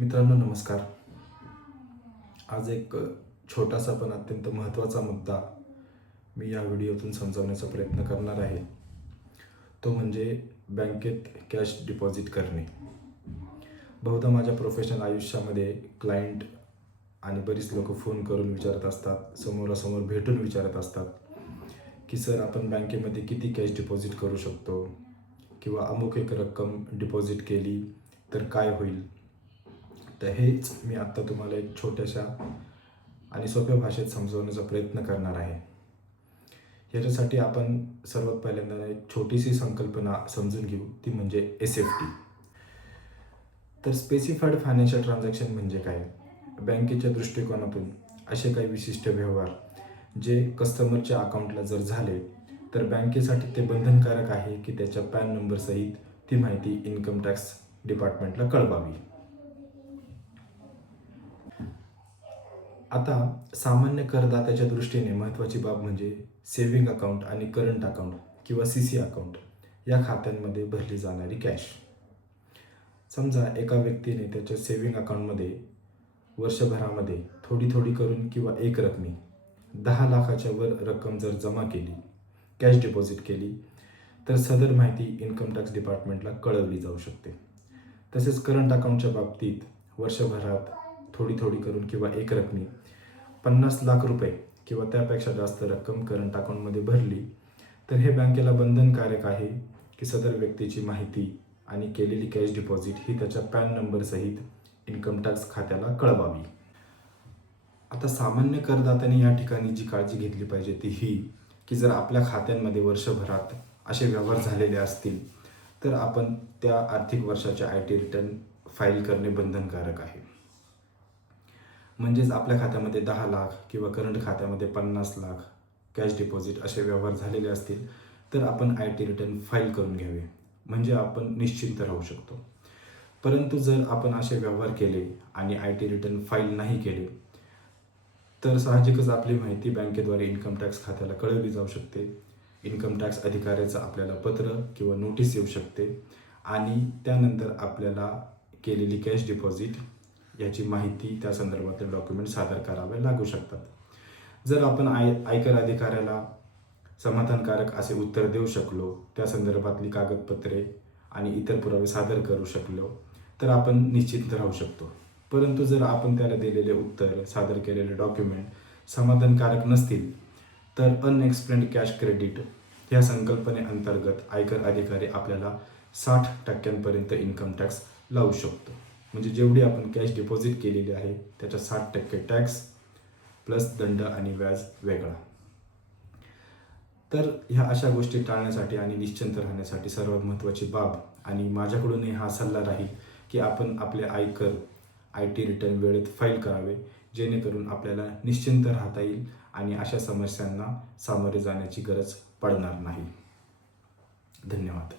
मित्रांनो नमस्कार. आज एक छोटासा पण अत्यंत महत्त्वाचा मुद्दा मी या व्हिडिओतून समजावण्याचा प्रयत्न करणार आहे. तो म्हणजे बँकेत कॅश डिपॉझिट करणे. बहुधा माझ्या प्रोफेशनल आयुष्यामध्ये क्लायंट आणि बरीच लोक फोन करून विचारत असतात, समोरासमोर भेटून विचारत असतात की सर आपण बँकेमध्ये किती कॅश डिपॉझिट करू शकतो, किंवा अमुक एक रक्कम डिपॉझिट केली तर काय होईल. तर हेच मी आत्ता तुम्हाला एक छोट्याशा आणि सोप्या भाषेत समजवण्याचा प्रयत्न करणार आहे. याच्यासाठी आपण सर्वात पहिल्यांदा एक छोटीशी संकल्पना समजून घेऊ, ती म्हणजे SFT. तर स्पेसिफाईड फायनान्शियल ट्रान्झॅक्शन म्हणजे काय? बँकेच्या दृष्टिकोनातून असे काही विशिष्ट व्यवहार जे कस्टमरच्या अकाउंटला जर झाले तर बँकेसाठी ते बंधनकारक आहे की त्याच्या पॅन नंबर सहित ती माहिती इन्कम टॅक्स डिपार्टमेंटला कळवावी. आता सामान्य करदात्याच्या दृष्टीने महत्त्वाची बाब म्हणजे सेव्हिंग अकाउंट आणि करंट अकाउंट किंवा CC अकाउंट या खात्यांमध्ये भरली जाणारी कॅश. समजा एका व्यक्तीने त्याच्या सेव्हिंग अकाउंटमध्ये वर्षभरामध्ये थोडी थोडी करून किंवा एक रकमी 10 लाखाच्या वर रक्कम जर जमा केली, कॅश डिपॉझिट केली, तर सदर माहिती इन्कम टॅक्स डिपार्टमेंटला कळवली जाऊ शकते. तसेच करंट अकाउंटच्या बाबतीत वर्षभरात थोडी थोडी करून किंवा एक रकमी 50 लाख रुपये किंवा त्यापेक्षा जास्त रक्कम करंट अकाउंटमध्ये भरली तर हे बँकेला बंधनकारक आहे की सदर व्यक्तीची माहिती आणि केलेली कॅश डिपॉझिट ही त्याच्या पॅन नंबर सहित इन्कम टॅक्स खात्याला कळवावी. आता सामान्य करदात्याने या ठिकाणी जी काळजी घेतली पाहिजे ती ही की जर आपल्या खात्यांमध्ये वर्षभरात असे व्यवहार झालेले असतील तर आपण त्या आर्थिक वर्षाचे IT रिटर्न फाईल करणे बंधनकारक आहे. म्हणजेच आपल्या खात्यामध्ये 10 लाख किंवा करंट खात्यामध्ये 50 लाख कॅश डिपॉझिट असे व्यवहार झालेले असतील तर आपण IT रिटर्न फाईल करून घ्यावे, म्हणजे आपण निश्चिंत राहू शकतो. परंतु जर आपण असे व्यवहार केले आणि IT रिटर्न फाईल नाही केले तर साहजिकच आपली माहिती बँकेद्वारे इन्कम टॅक्स खात्याला कळवली जाऊ शकते. इन्कम टॅक्स अधिकाऱ्याचं आपल्याला पत्र किंवा नोटीस येऊ शकते आणि त्यानंतर आपल्याला केलेली कॅश डिपॉझिट याची माहिती त्या संदर्भातले डॉक्युमेंट सादर करावे लागू शकतात. जर आपण आयकर अधिकाऱ्याला समाधानकारक असे उत्तर देऊ शकलो, त्या संदर्भातली कागदपत्रे आणि इतर पुरावे सादर करू शकलो तर आपण निश्चिंत राहू शकतो. परंतु जर आपण त्याला दिलेले उत्तर, सादर केलेले डॉक्युमेंट समाधानकारक नसतील तर अनएक्सप्लेन्ड कॅश क्रेडिट ह्या संकल्पनेअंतर्गत आयकर अधिकारी आपल्याला 60% इन्कम टॅक्स लावू शकतो. म्हणजे जेवढी आपण कॅश डिपॉझिट केलेली आहे त्याच्या 60% टॅक्स प्लस दंड आणि व्याज वेगळा. तर ह्या अशा गोष्टी टाळण्यासाठी आणि निश्चिंत राहण्यासाठी सर्वात महत्त्वाची बाब आणि माझ्याकडूनही हा सल्ला राहील की आपण आपले आयकर IT रिटर्न वेळेत फाईल करावे, जेणेकरून आपल्याला निश्चिंत राहता येईल आणि अशा समस्यांना सामोरे जाण्याची गरज पडणार नाही. धन्यवाद.